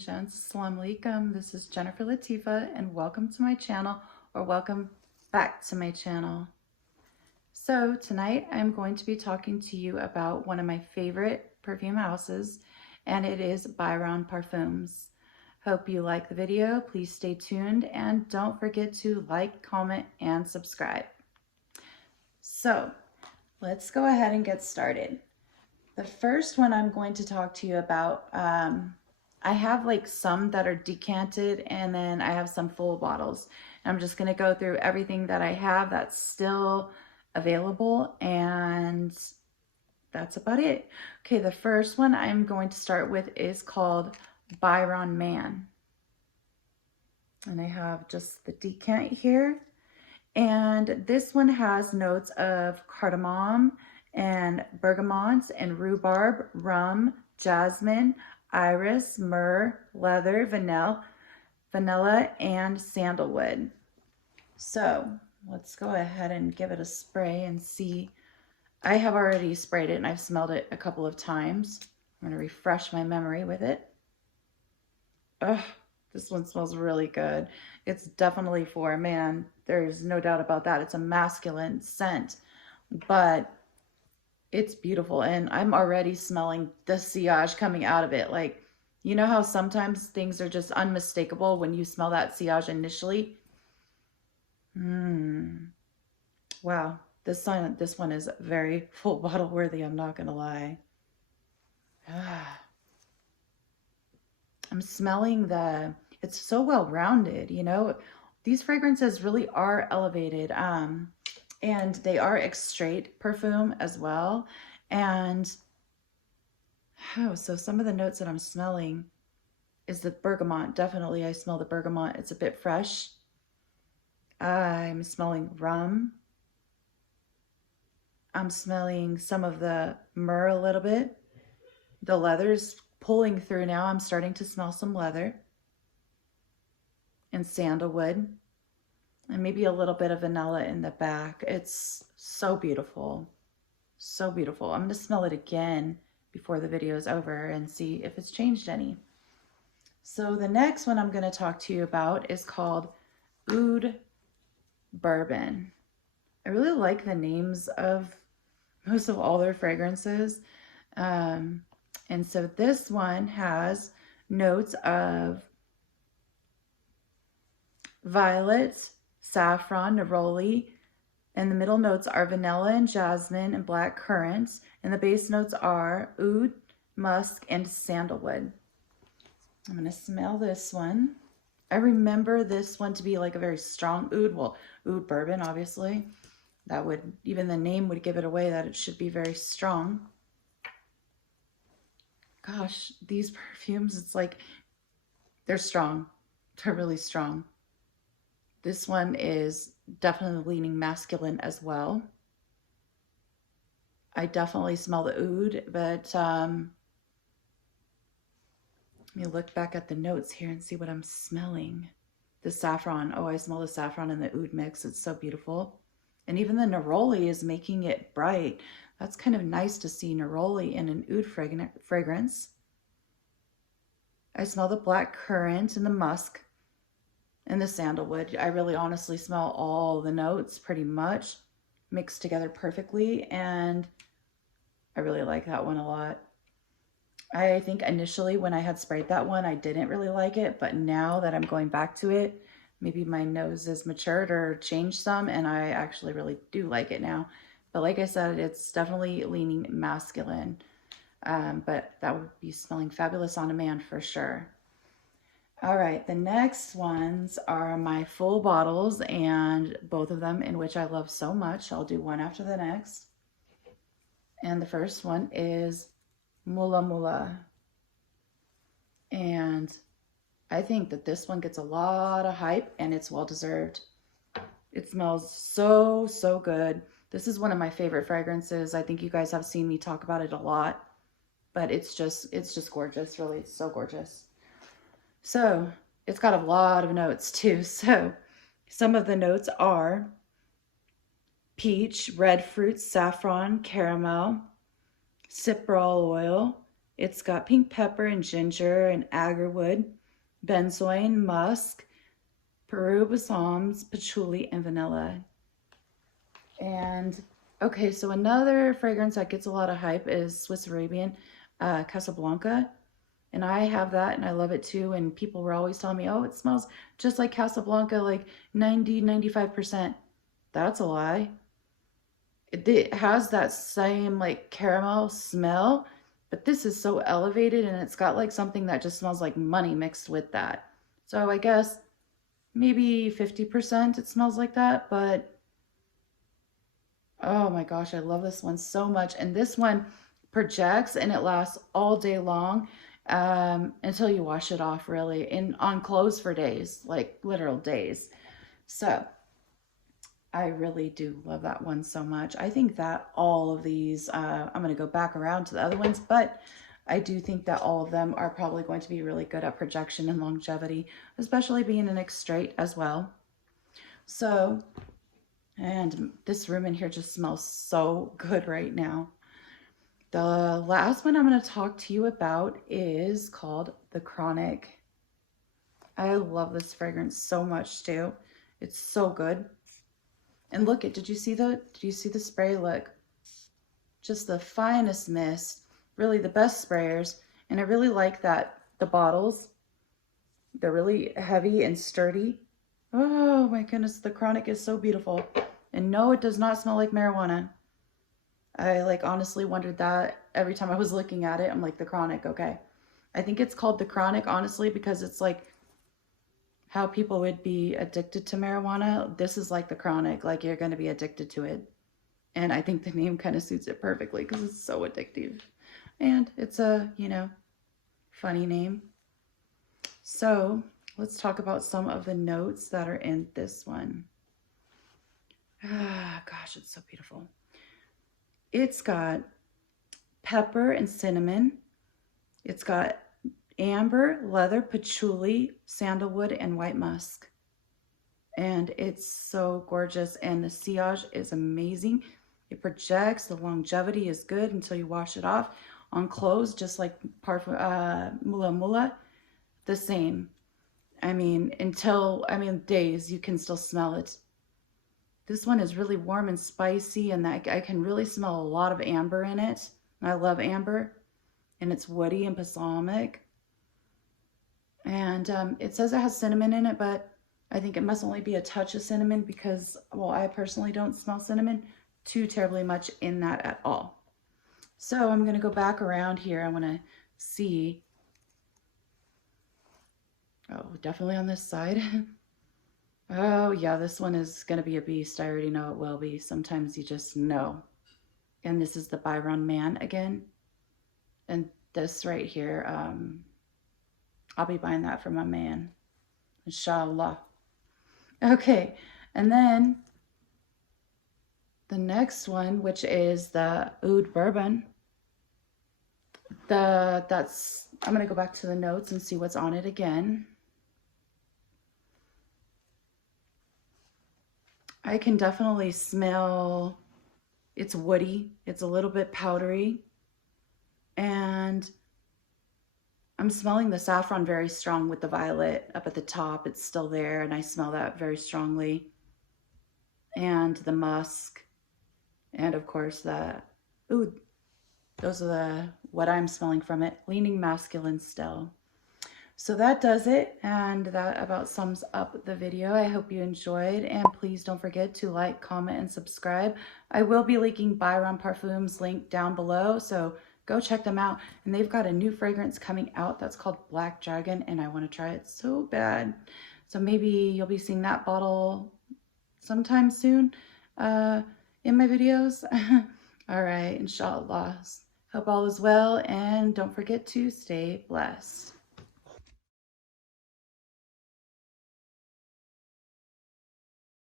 and gents, assalamu alaikum. This is Jennifer Latifa and welcome to my channel, or welcome back to my channel. So tonight I'm going to be talking to you about one of my favorite perfume houses, and it is Byron Parfums. Hope you like the video. Please stay tuned and don't forget to like, comment, and subscribe. So let's go ahead and get started. The first one I'm going to talk to you about, I have like some that are decanted and then I have some full bottles. I'm just going to go through everything that I have that's still available, and that's about it. Okay, the first one I'm going to start with is called Byron Man. And I have just the decant here. And this one has notes of cardamom and bergamot and rhubarb, rum, jasmine, iris, myrrh, leather, vanilla, and sandalwood. So let's go ahead and give it a spray and see. I have already sprayed it and I've smelled it a couple of times. I'm going to refresh my memory with it. Ugh, this one smells really good. It's definitely for a man. There's no doubt about that. It's a masculine scent, but it's beautiful. And I'm already smelling the sillage coming out of it. Like, you know how sometimes things are just unmistakable when you smell that sillage initially? Wow. This one is very full bottle worthy. I'm not going to lie. I'm smelling it's so well rounded, you know. These fragrances really are elevated, and they are extrait perfume as well. And so some of the notes that I'm smelling is the bergamot. Definitely I smell the bergamot. It's a bit fresh. I'm smelling rum. I'm smelling some of the myrrh a little bit. The leather's pulling through now. I'm starting to smell some leather and sandalwood, and maybe a little bit of vanilla in the back. It's so beautiful. So beautiful. I'm going to smell it again before the video is over and see if it's changed any. So the next one I'm going to talk to you about is called Ood Bourbon. I really like the names of most of all their fragrances. And so this one has notes of violet, saffron, neroli, and the middle notes are vanilla and jasmine and black currants, and the base notes are oud, musk, and sandalwood. I'm going to smell this one. I remember this one to be like a very strong oud. Well, Ood Bourbon, obviously. That would, even the name would give it away that it should be very strong. Gosh, these perfumes, it's like, they're strong. They're really strong. This one is definitely leaning masculine as well. I definitely smell the oud, but let me look back at the notes here and see what I'm smelling. The saffron. Oh, I smell the saffron in the oud mix. It's so beautiful. And even the neroli is making it bright. That's kind of nice to see neroli in an oud fragrance. I smell the black currant and the musk and the sandalwood. I really honestly smell all the notes pretty much mixed together perfectly, and I really like that one a lot. I think initially when I had sprayed that one, I didn't really like it, but now that I'm going back to it, maybe my nose is matured or changed some, and I actually really do like it now. But like I said, it's definitely leaning masculine, but that would be smelling fabulous on a man for sure. All right, the next ones are my full bottles, and both of them in which I love so much. I'll do one after the next. And the first one is Mula. And I think that this one gets a lot of hype, and it's well deserved. It smells so, so good. This is one of my favorite fragrances. I think you guys have seen me talk about it a lot, but it's just gorgeous, really. It's so gorgeous. So it's got a lot of notes too. So some of the notes are peach, red fruit, saffron, caramel, cypriol oil, It's got pink pepper and ginger and agarwood, benzoin, musk, Peru balsams, patchouli, and vanilla. And okay, so another fragrance that gets a lot of hype is Swiss Arabian Casablanca. And I have that and I love it too. And people were always telling me, oh, it smells just like Casablanca, like 90–95%. That's a lie. It has that same like caramel smell, but this is so elevated and it's got like something that just smells like money mixed with that. So I guess maybe 50% it smells like that, but oh my gosh, I love this one so much. And this one projects and it lasts all day long until you wash it off, really, on clothes for days, like literal days. So I really do love that one so much. I think that all of these, I'm going to go back around to the other ones, but I do think that all of them are probably going to be really good at projection and longevity, especially being an extrait as well. So, and this room in here just smells so good right now. The last one I'm going to talk to you about is called the Chronic. I love this fragrance so much too. It's so good. And look, did you see the spray? Look, just the finest mist, really the best sprayers. And I really like that the bottles, they're really heavy and sturdy. Oh my goodness, the Chronic is so beautiful. And no, it does not smell like marijuana. I like honestly wondered that every time I was looking at it. I'm like, the Chronic, okay. I think it's called the Chronic, honestly, because it's like how people would be addicted to marijuana. This is like the Chronic, like you're going to be addicted to it. And I think the name kind of suits it perfectly because it's so addictive. And it's a, you know, funny name. So let's talk about some of the notes that are in this one. Ah, gosh, it's so beautiful. It's got pepper and cinnamon. It's got amber, leather, patchouli, sandalwood, and white musk. And it's so gorgeous. And the sillage is amazing. It projects. The longevity is good until you wash it off. On clothes, just like Mula, the same. I mean, days, you can still smell it. This one is really warm and spicy, and I can really smell a lot of amber in it. I love amber. And it's woody and balsamic. And it says it has cinnamon in it, but I think it must only be a touch of cinnamon because, well, I personally don't smell cinnamon too terribly much in that at all. So I'm going to go back around here. I want to see. Oh, definitely on this side. Oh, yeah, this one is going to be a beast. I already know it will be. Sometimes you just know. And this is the Byron Man again. And this right here, I'll be buying that for my man, inshallah. Okay, and then the next one, which is the Oud Bourbon. I'm gonna go back to the notes and see what's on it again. I can definitely smell, it's woody, it's a little bit powdery, and I'm smelling the saffron very strong with the violet up at the top. It's still there, and I smell that very strongly. And the musk, and of course the oud. Those are what I'm smelling from it. Leaning masculine still. So that does it, and that about sums up the video. I hope you enjoyed, and please don't forget to like, comment, and subscribe. I will be linking Byron Parfums link down below, so go check them out. And they've got a new fragrance coming out that's called Black Dragon, and I want to try it so bad. So maybe you'll be seeing that bottle sometime soon in my videos. All right, inshallah. Hope all is well, and don't forget to stay blessed.